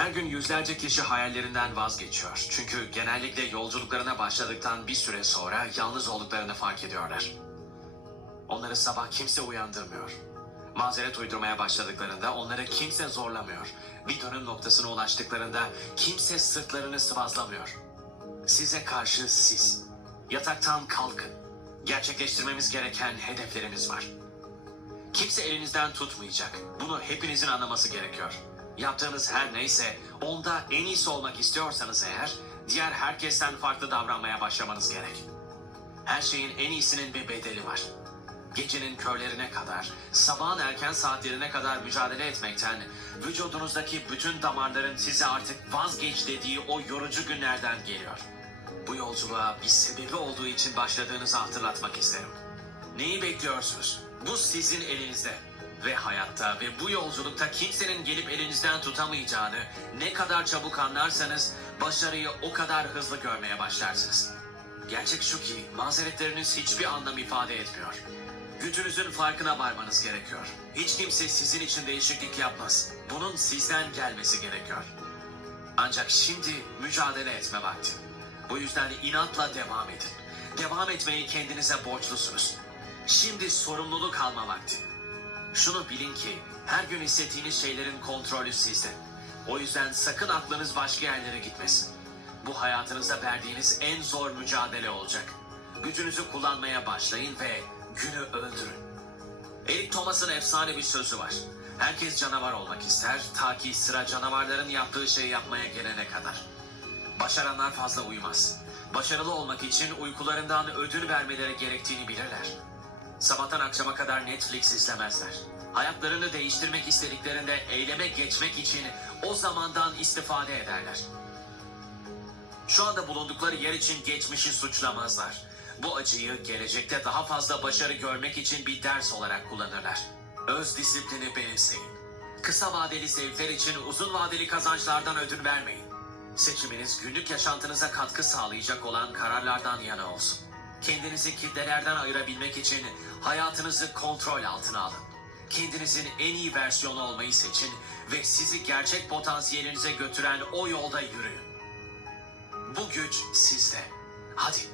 Her gün yüzlerce kişi hayallerinden vazgeçiyor. Çünkü genellikle yolculuklarına başladıktan bir süre sonra yalnız olduklarını fark ediyorlar. Onları sabah kimse uyandırmıyor. Mazeret uydurmaya başladıklarında onları kimse zorlamıyor. Bir dönüm noktasına ulaştıklarında kimse sırtlarını sıvazlamıyor. Size karşı siz. Yataktan kalkın. Gerçekleştirmemiz gereken hedeflerimiz var. Kimse elinizden tutmayacak. Bunu hepinizin anlaması gerekiyor. Yaptığınız her neyse onda en iyisi olmak istiyorsanız eğer diğer herkesten farklı davranmaya başlamanız gerek. Her şeyin en iyisinin bir bedeli var. Gecenin körlerine kadar, sabahın erken saatlerine kadar mücadele etmekten, vücudunuzdaki bütün damarların size artık vazgeç dediği o yorucu günlerden geliyor. Bu yolculuğa bir sebebi olduğu için başladığınızı hatırlatmak isterim. Neyi bekliyorsunuz? Bu sizin elinizde. Ve hayatta ve bu yolculukta kimsenin gelip elinizden tutamayacağını ne kadar çabuk anlarsanız başarıyı o kadar hızlı görmeye başlarsınız. Gerçek şu ki mazeretleriniz hiçbir anlam ifade etmiyor. Gücünüzün farkına varmanız gerekiyor. Hiç kimse sizin için değişiklik yapmaz. Bunun sizden gelmesi gerekiyor. Ancak şimdi mücadele etme vakti. Bu yüzden inatla devam edin. Devam etmeyi kendinize borçlusunuz. Şimdi sorumluluk alma vakti. Şunu bilin ki her gün hissettiğiniz şeylerin kontrolü sizde. O yüzden sakın aklınız başka yerlere gitmesin. Bu hayatınızda verdiğiniz en zor mücadele olacak. Gücünüzü kullanmaya başlayın ve günü öldürün. Eric Thomas'ın efsane bir sözü var. Herkes canavar olmak ister ta ki sıra canavarların yaptığı şeyi yapmaya gelene kadar. Başaranlar fazla uyumaz. Başarılı olmak için uykularından ödül vermeleri gerektiğini bilirler. Sabahtan akşama kadar Netflix izlemezler. Hayatlarını değiştirmek istediklerinde eyleme geçmek için o zamandan istifade ederler. Şu anda bulundukları yer için geçmişi suçlamazlar. Bu acıyı gelecekte daha fazla başarı görmek için bir ders olarak kullanırlar. Öz disiplini benimseyin. Kısa vadeli zevkler için uzun vadeli kazançlardan ödün vermeyin. Seçiminiz günlük yaşantınıza katkı sağlayacak olan kararlardan yana olsun. Kendinizi kitlelerden ayırabilmek için hayatınızı kontrol altına alın. Kendinizin en iyi versiyonu olmayı seçin ve sizi gerçek potansiyelinize götüren o yolda yürüyün. Bu güç sizde. Hadi.